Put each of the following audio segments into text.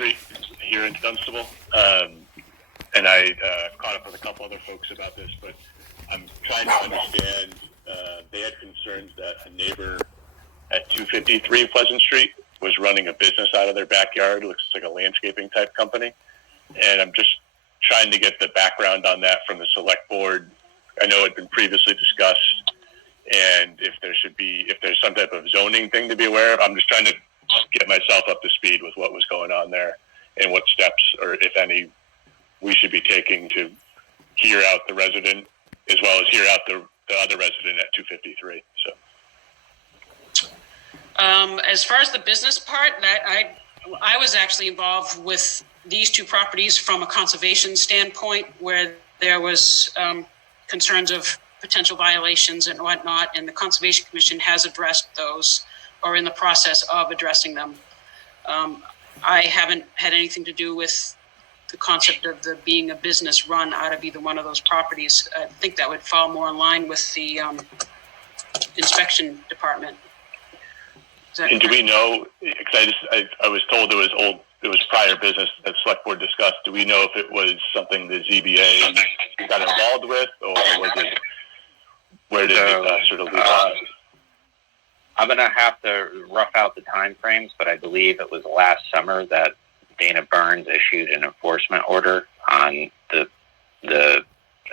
Street here in Dunstable. And I caught up with a couple other folks about this, but I'm trying to understand. They had concerns that a neighbor at 253 Pleasant Street was running a business out of their backyard. It looks like a landscaping type company. And I'm just trying to get the background on that from the select board. I know it had been previously discussed, and if there's some type of zoning thing to be aware of. I'm just trying to get myself up to speed with what was going on there and what steps, or if any, we should be taking to hear out the resident as well as hear out the other resident at 253. So. As far as the business part, I was actually involved with these two properties from a conservation standpoint, where there was concerns of potential violations and whatnot, and the Conservation Commission has addressed those, or in the process of addressing them. I haven't had anything to do with the concept of the being a business run out of either one of those properties. I think that would fall more in line with the inspection department. And do we know, because I was told it was prior business that select board discussed. Do we know if it was something the ZBA got involved with, or was it, where did it sort of leave off? I'm going to have to rough out the time frames, but I believe it was last summer that Dana Burns issued an enforcement order on the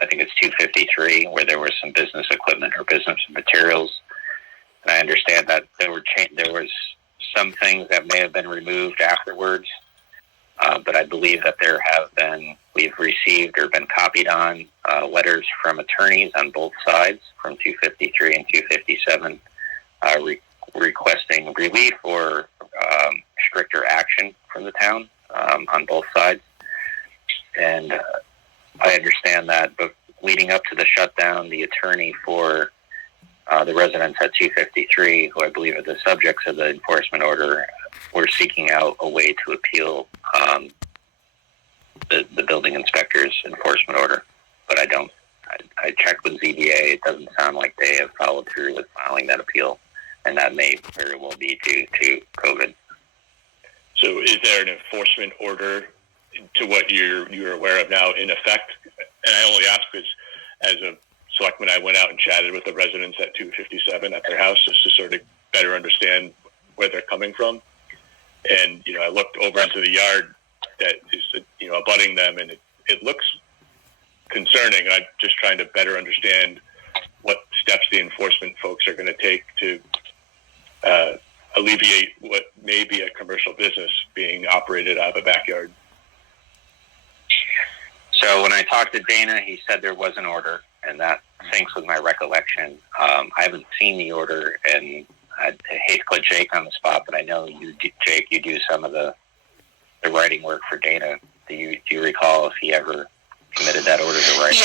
I think it's 253, where there was some business equipment or business materials. And I understand that there was some things that may have been removed afterwards, but I believe that we've received or been copied on letters from attorneys on both sides, from 253 and 257, requesting relief or stricter action from the town on both sides. And I understand that, but leading up to the shutdown, the attorney for the residents at 253, who I believe are the subjects of the enforcement order, were seeking out a way to appeal the building inspector's enforcement order. But I checked with ZBA. It doesn't sound like they have followed through with filing that appeal, and that may very well be due to COVID. So is there an enforcement order to what you're aware of now in effect? And I only ask because as a selectman, I went out and chatted with the residents at 257 at their house just to sort of better understand where they're coming from. And, I looked over into the yard that is, abutting them, and it looks concerning. And I'm just trying to better understand what steps the enforcement folks are going to take to alleviate what may be a commercial business being operated out of a backyard. So when I talked to Dana, he said there was an order, and that syncs with my recollection. I haven't seen the order, and I hate to put Jake on the spot, but I know Jake, you do some of the writing work for Dana. Do you recall if he ever committed that order to writing?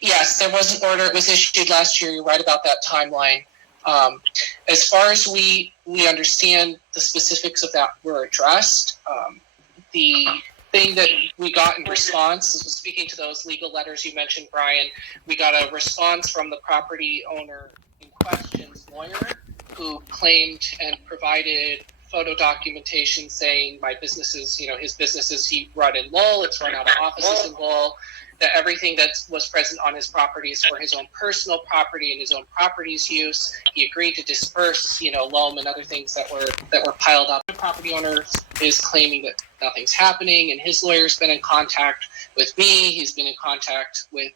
Yes, there was an order. It was issued last year. You're right about that timeline. As far as we understand, the specifics of that were addressed. The thing that we got in response, speaking to those legal letters you mentioned, Brian, we got a response from the property owner in question's lawyer, who claimed and provided photo documentation saying my businesses, his businesses he run in Lowell, it's run out of offices in Lowell, that everything that was present on his property is for his own personal property and his own property's use. He agreed to disperse, loam and other things that were piled up. The property owner is claiming that nothing's happening, and his lawyer's been in contact with me. He's been in contact with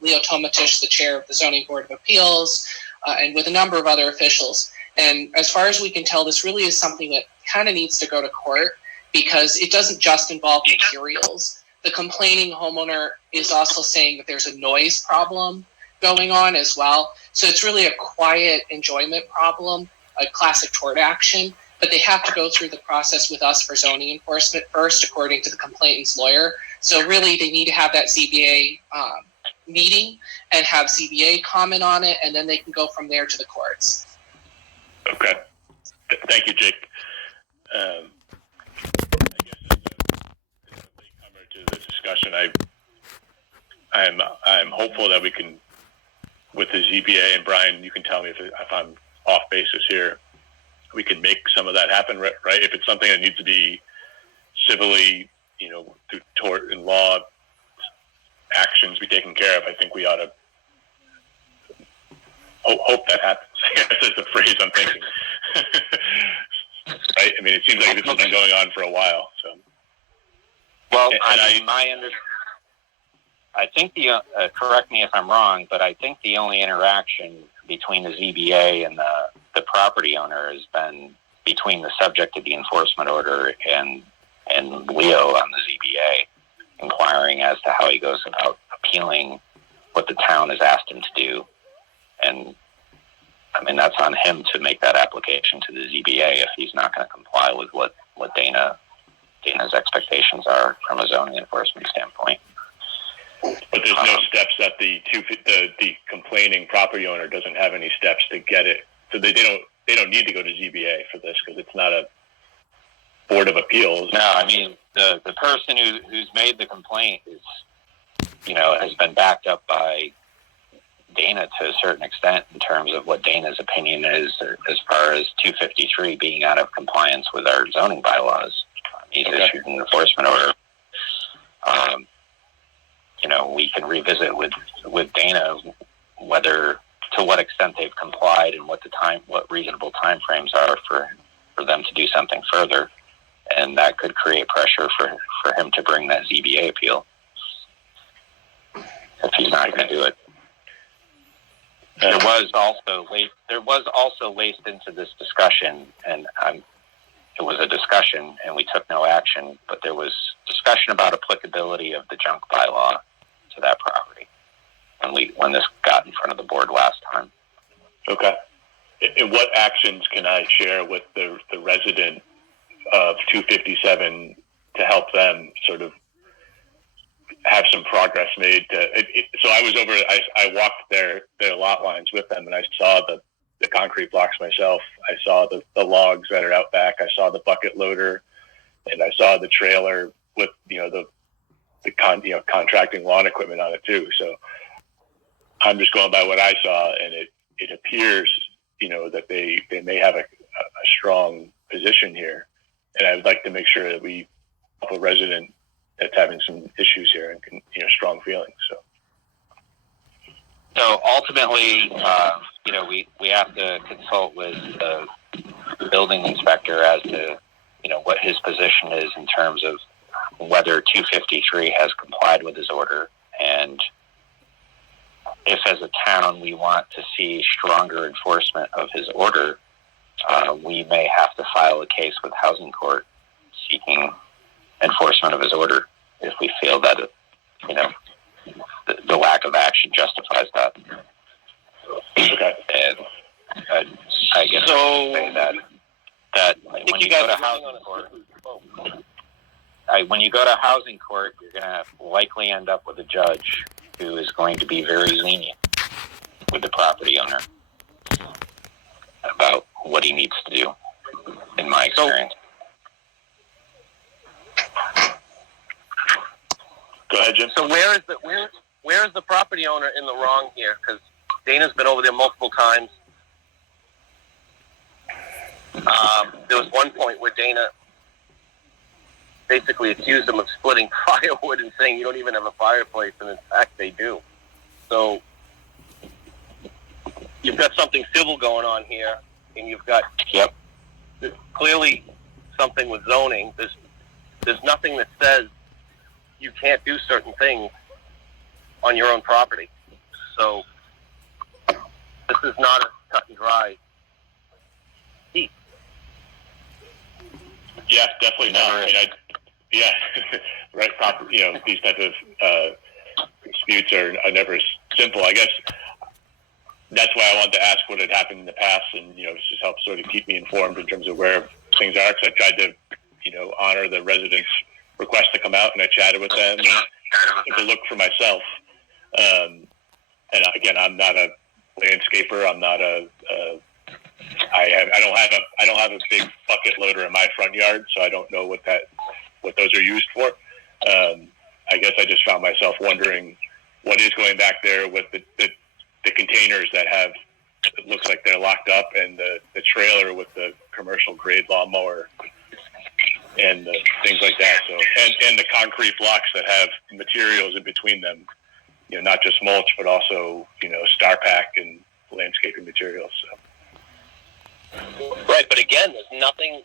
Leo Tomatish, the chair of the Zoning Board of Appeals, and with a number of other officials. And as far as we can tell, this really is something that kind of needs to go to court, because it doesn't just involve materials. The complaining homeowner is also saying that there's a noise problem going on as well. So it's really a quiet enjoyment problem, a classic tort action, but they have to go through the process with us for zoning enforcement first, according to the complainant's lawyer. So really they need to have that ZBA meeting and have ZBA comment on it, and then they can go from there to the courts. Okay. Thank you, Jake. I guess as a latecomer to the discussion, I'm hopeful that we can, with the ZBA, and Brian, you can tell me if I'm off basis here, we can make some of that happen, right? If it's something that needs to be civilly, through tort and law actions be taken care of. I think we ought to hope that happens. That's the phrase I'm thinking. Right? I mean, it seems like this has been going on for a while. So, well, I think correct me if I'm wrong, but I think the only interaction between the ZBA and the property owner has been between the subject of the enforcement order and Leo on the ZBA, inquiring as to how he goes about appealing what the town has asked him to do. And I mean, that's on him to make that application to the ZBA if he's not going to comply with what Dana's expectations are from a zoning enforcement standpoint. But there's no steps that the complaining property owner doesn't have any steps to get it. So they don't need to go to ZBA for this because it's not a board of appeals. No, I mean the person who's made the complaint is, has been backed up by Dana to a certain extent in terms of what Dana's opinion is as far as 253 being out of compliance with our zoning bylaws. He's issued an enforcement order. We can revisit with Dana whether to what extent they've complied and what reasonable time frames are for them to do something further, and that could create pressure for him to bring that ZBA appeal if he's not going to do it. There was also laced into this discussion, and it was a discussion, and we took no action. But there was discussion about applicability of the junk bylaw to that property when this got in front of the board last time. Okay. And what actions can I share with the resident of 257 to help them sort of have some progress made? So I was over. I walked their lot lines with them, and I saw the concrete blocks myself. I saw the logs that are out back. I saw the bucket loader, and I saw the trailer with the contracting lawn equipment on it too. So I'm just going by what I saw, and it appears that they may have a strong position here, and I would like to make sure that we help a resident that's having some issues here and strong feelings. So ultimately, we have to consult with the building inspector as to what his position is in terms of whether 253 has complied with his order, and if as a town we want to see stronger enforcement of his order, we may have to file a case with housing court seeking enforcement of his order if we feel that the lack of action justifies that. Okay. And I guess say that when you go to housing court, when you go to housing court, you're going to likely end up with a judge who is going to be very lenient with the property owner about what he needs to do, in my experience. Go ahead, Jim. So where is the property owner in the wrong here? Because Dana's been over there multiple times. There was one point where Dana basically accused him of splitting firewood and saying you don't even have a fireplace, and in fact they do. So you've got something civil going on here, and you've got clearly something with zoning. There's nothing that says you can't do certain things on your own property. So this is not a cut and dry heat. Yeah, definitely not. I mean, right. Proper. These type of disputes are never simple. I guess that's why I wanted to ask what had happened in the past, and just help sort of keep me informed in terms of where things are. Because I tried to, honor the residents' request to come out, and I chatted with them and to look for myself. And again, I'm not a landscaper. I'm not I don't have a big bucket loader in my front yard, so I don't know what those are used for. I guess I just found myself wondering what is going back there with the containers that have, it looks like they're locked up, and the trailer with the commercial grade lawnmower and things like that. So, and the concrete blocks that have materials in between them, not just mulch, but also, star pack and landscaping materials. So. Right, but again, there's nothing.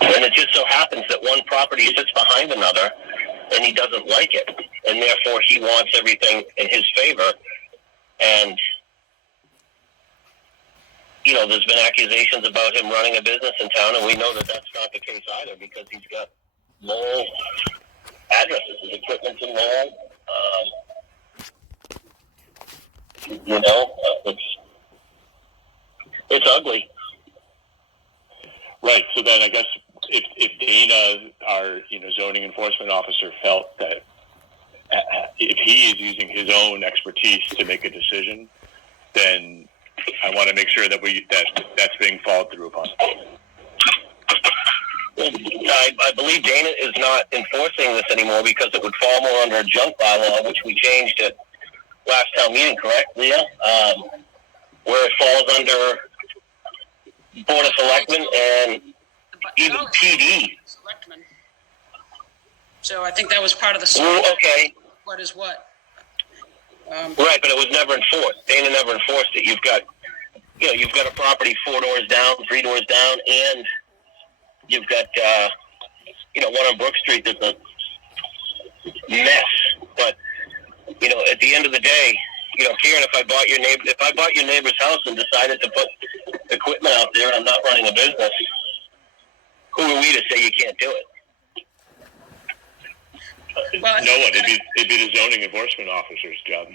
And it just so happens that one property sits behind another, and he doesn't like it, and therefore he wants everything in his favor. And there's been accusations about him running a business in town, and we know that that's not the case either, because he's got Lowell addresses. His equipment's in Lowell. It's ugly. Right. So then I guess if Dana, our zoning enforcement officer, felt that if he is using his own expertise to make a decision, then I want to make sure that that's being followed through upon. Well, I believe Dana is not enforcing this anymore because it would fall more under a junk bylaw, which we changed at last town meeting, correct, Leah? Where it falls under Board of Selectmen and even PD. Selectmen. So I think that was part of the. Well, okay. What is what? Right, but it was never enforced. Dana never enforced it. You've got a property 4 doors down, 3 doors down, and you've got, one on Brook Street that's a mess. But, at the end of the day, Karen, if I bought your neighbor's house and decided to put equipment out there, I'm not running a business. Who are we to say you can't do it? Well, no one. It'd be the zoning enforcement officer's job.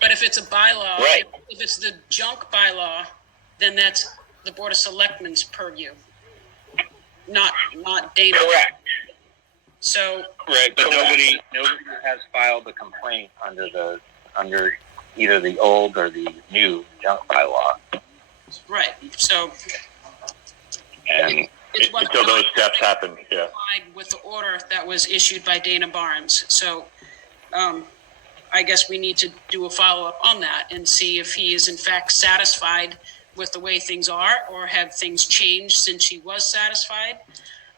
But if it's a bylaw, right. if it's the junk bylaw, then that's the Board of Selectmen's purview, not Dana. Correct. So right, but nobody has filed a complaint under either the old or the new junk bylaw. right. So And until those steps happen, yeah. With the order that was issued by Dana Barnes. So I guess we need to do a follow-up on that and see if he is in fact satisfied with the way things are, or have things changed since he was satisfied,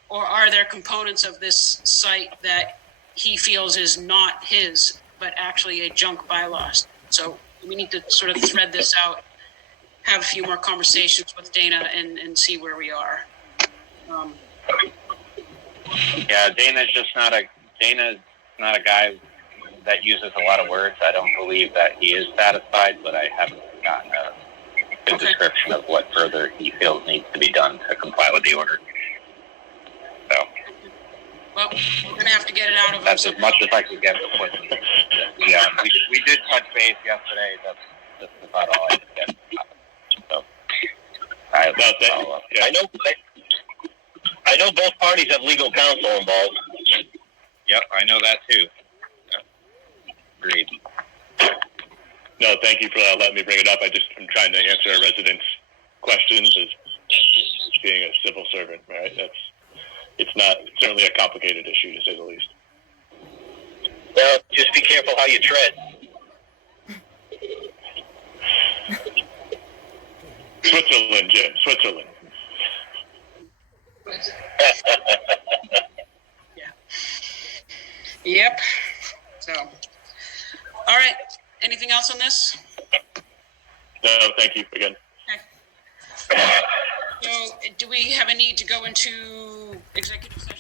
or are there components of this site that he feels is not his, but actually a junk bylaw. So we need to sort of thread this out, have a few more conversations with Dana and see where we are. Yeah, Dana's not a guy that uses a lot of words. I don't believe that he is satisfied, but I haven't gotten a good description of what further he feels needs to be done to comply with the order. So, well, we're going to have to get it out of him. That's as much as I could get before. Yeah, we did touch base yesterday. That's about all I could get. So, yeah. I know both parties have legal counsel involved. Yep, I know that too. Agreed. No, thank you for letting me bring it up. I'm trying to answer our residents' questions as being a civil servant, right? It's certainly a complicated issue, to say the least. Well, just be careful how you tread. Switzerland, Jim. Switzerland. Yeah. Yep. So, all right. Anything else on this? No, thank you again. Okay. So, do we have a need to go into executive session?